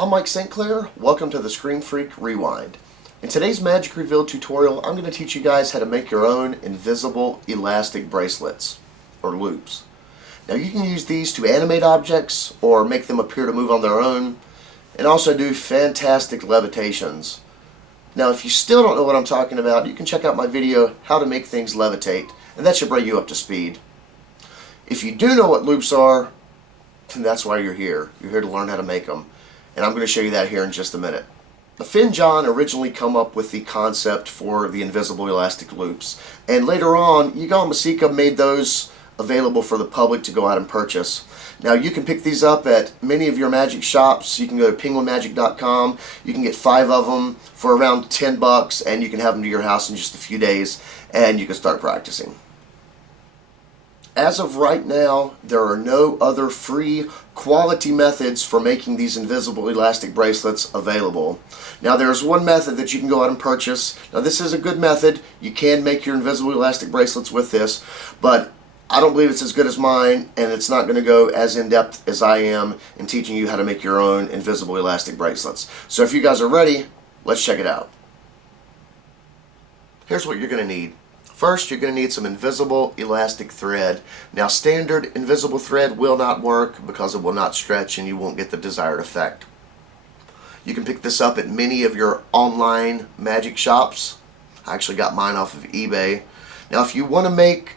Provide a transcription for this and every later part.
I'm Mike St. Clair. Welcome to the Screen Freak Rewind. In today's Magic Revealed tutorial, I'm going to teach you guys how to make your own invisible elastic bracelets, or loops. Now you can use these to animate objects or make them appear to move on their own, and also do fantastic levitations. Now if you still don't know what I'm talking about, you can check out my video, How to Make Things Levitate, and that should bring you up to speed. If you do know what loops are, then that's why you're here. You're here to learn how to make them. And I'm going to show you that here in just a minute. Finn John originally come up with the concept for the invisible elastic loops, and later on Yigal Masika made those available for the public to go out and purchase. Now you can pick these up at many of your magic shops. You can go to penguinmagic.com. You can get 5 of them for around $10, and you can have them to your house in just a few days, and you can start practicing. As of right now, there are no other free quality methods for making these invisible elastic bracelets available. Now there's one method that you can go out and purchase. Now this is a good method. You can make your invisible elastic bracelets with this, but I don't believe it's as good as mine, and it's not going to go as in-depth as I am in teaching you how to make your own invisible elastic bracelets. So if you guys are ready, let's check it out. Here's what you're going to need. First, you're going to need some invisible elastic thread. Now, standard invisible thread will not work because it will not stretch and you won't get the desired effect. You can pick this up at many of your online magic shops. I actually got mine off of eBay. Now, if you want to make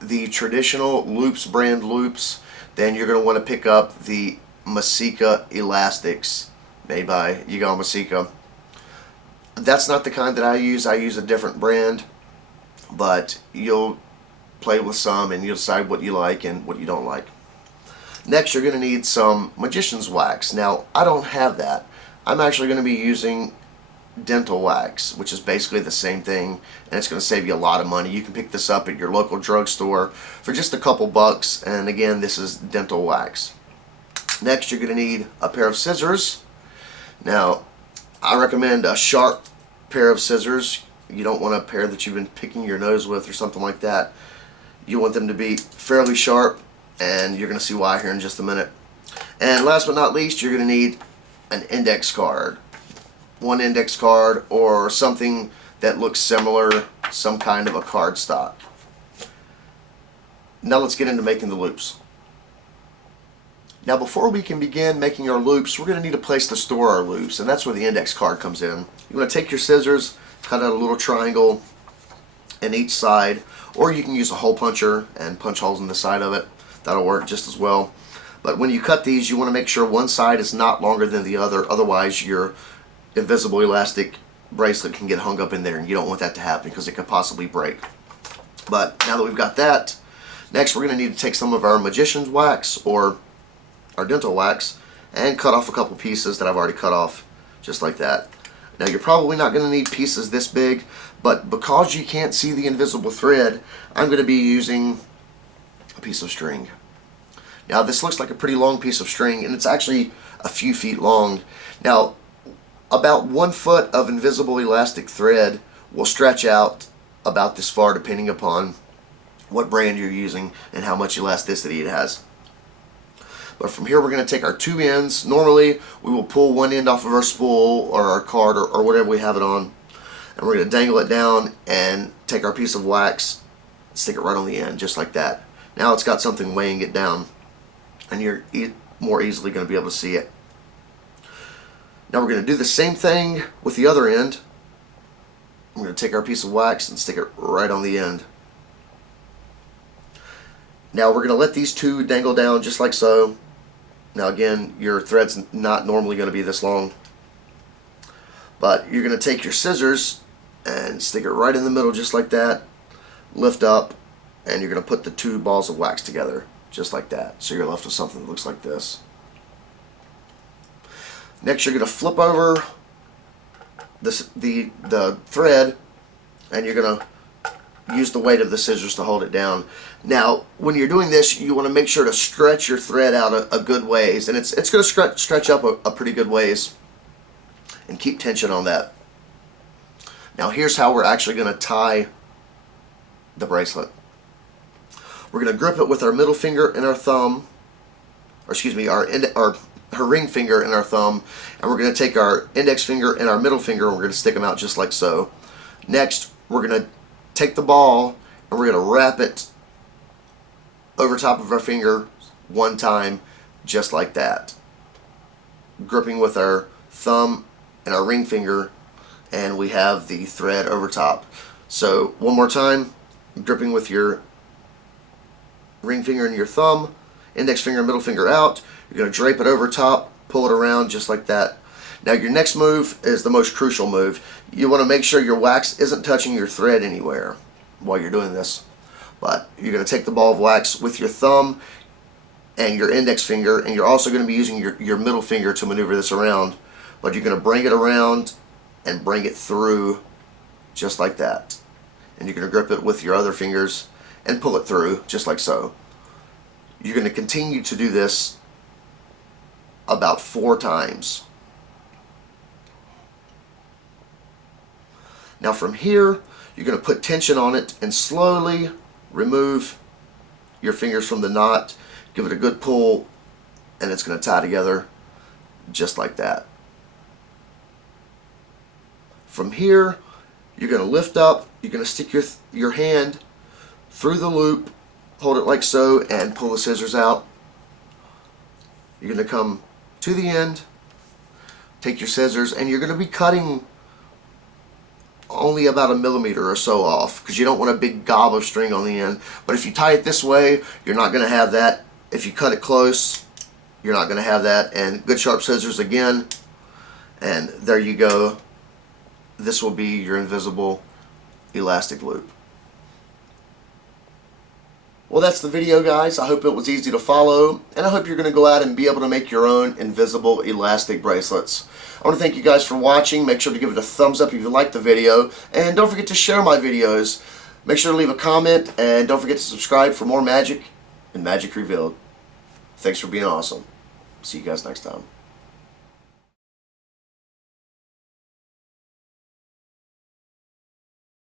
the traditional Loops brand loops, then you're going to want to pick up the Masika Elastics made by Yigal Masika. That's not the kind that I use. I use a different brand. But you'll play with some and you'll decide what you like and what you don't like. Next, you're going to need some magician's wax. Now, I don't have that. I'm actually going to be using dental wax, which is basically the same thing, and it's going to save you a lot of money. You can pick this up at your local drugstore for just a couple bucks, and again, this is dental wax. Next, you're going to need a pair of scissors. Now, I recommend a sharp pair of scissors. You don't want a pair that you've been picking your nose with or something like that. You want them to be fairly sharp, and you're going to see why here in just a minute. And last but not least, you're going to need an index card. One index card or something that looks similar, some kind of a card stock. Now let's get into making the loops. Now before we can begin making our loops, we're going to need a place to store our loops, and that's where the index card comes in. You want to take your scissors, cut out a little triangle in each side, or you can use a hole puncher and punch holes in the side of it. That'll work just as well. But when you cut these, you want to make sure one side is not longer than the other, otherwise your invisible elastic bracelet can get hung up in there, and you don't want that to happen because it could possibly break. But now that we've got that, next we're going to need to take some of our magician's wax or our dental wax and cut off a couple pieces that I've already cut off, just like that. Now you're probably not going to need pieces this big, but because you can't see the invisible thread, I'm going to be using a piece of string. Now this looks like a pretty long piece of string, and it's actually a few feet long. Now about 1 foot of invisible elastic thread will stretch out about this far depending upon what brand you're using and how much elasticity it has. But from here we're going to take our 2 ends. Normally we will pull one end off of our spool or our card or whatever we have it on, and we're going to dangle it down and take our piece of wax, stick it right on the end just like that. Now it's got something weighing it down, and you're more easily going to be able to see it. Now we're going to do the same thing with the other end. We're going to take our piece of wax and stick it right on the end. Now we're going to let these 2 dangle down just like so. Now again, your thread's not normally going to be this long, but you're going to take your scissors and stick it right in the middle just like that, lift up, and you're going to put the 2 balls of wax together just like that. So you're left with something that looks like this. Next you're going to flip over the thread, and you're going to use the weight of the scissors to hold it down. Now when you're doing this, you want to make sure to stretch your thread out a good ways, and it's going to stretch up a pretty good ways, and keep tension on that. Now here's how we're actually going to tie the bracelet. We're going to grip it with our middle finger and our thumb, or excuse me, our her ring finger and our thumb, and we're going to take our index finger and our middle finger and we're going to stick them out just like so. Next, we're going to take the ball and we're going to wrap it over top of our finger one time, just like that, gripping with our thumb and our ring finger, and we have the thread over top. So one more time, gripping with your ring finger and your thumb, index finger and middle finger out. You're going to drape it over top, pull it around just like that. Now your next move is the most crucial move. You want to make sure your wax isn't touching your thread anywhere while you're doing this. But you're going to take the ball of wax with your thumb and your index finger, and you're also going to be using your middle finger to maneuver this around. But you're going to bring it around and bring it through just like that. And you're going to grip it with your other fingers and pull it through just like so. You're going to continue to do this about 4 times. Now from here, you're going to put tension on it and slowly remove your fingers from the knot, give it a good pull, and it's going to tie together just like that. From here, you're going to lift up, you're going to stick your hand through the loop, hold it like so, and pull the scissors out. You're going to come to the end, take your scissors, and you're going to be cutting only about 1 millimeter or so off, because you don't want a big gob of string on the end. But if you tie it this way, you're not going to have that. If you cut it close, you're not going to have that. And good sharp scissors again, and there you go. This will be your invisible elastic loop. Well, that's the video, guys. I hope it was easy to follow, and I hope you're going to go out and be able to make your own invisible elastic bracelets. I want to thank you guys for watching. Make sure to give it a thumbs up if you liked the video, and don't forget to share my videos. Make sure to leave a comment, and don't forget to subscribe for more magic and Magic Revealed. Thanks for being awesome. See you guys next time.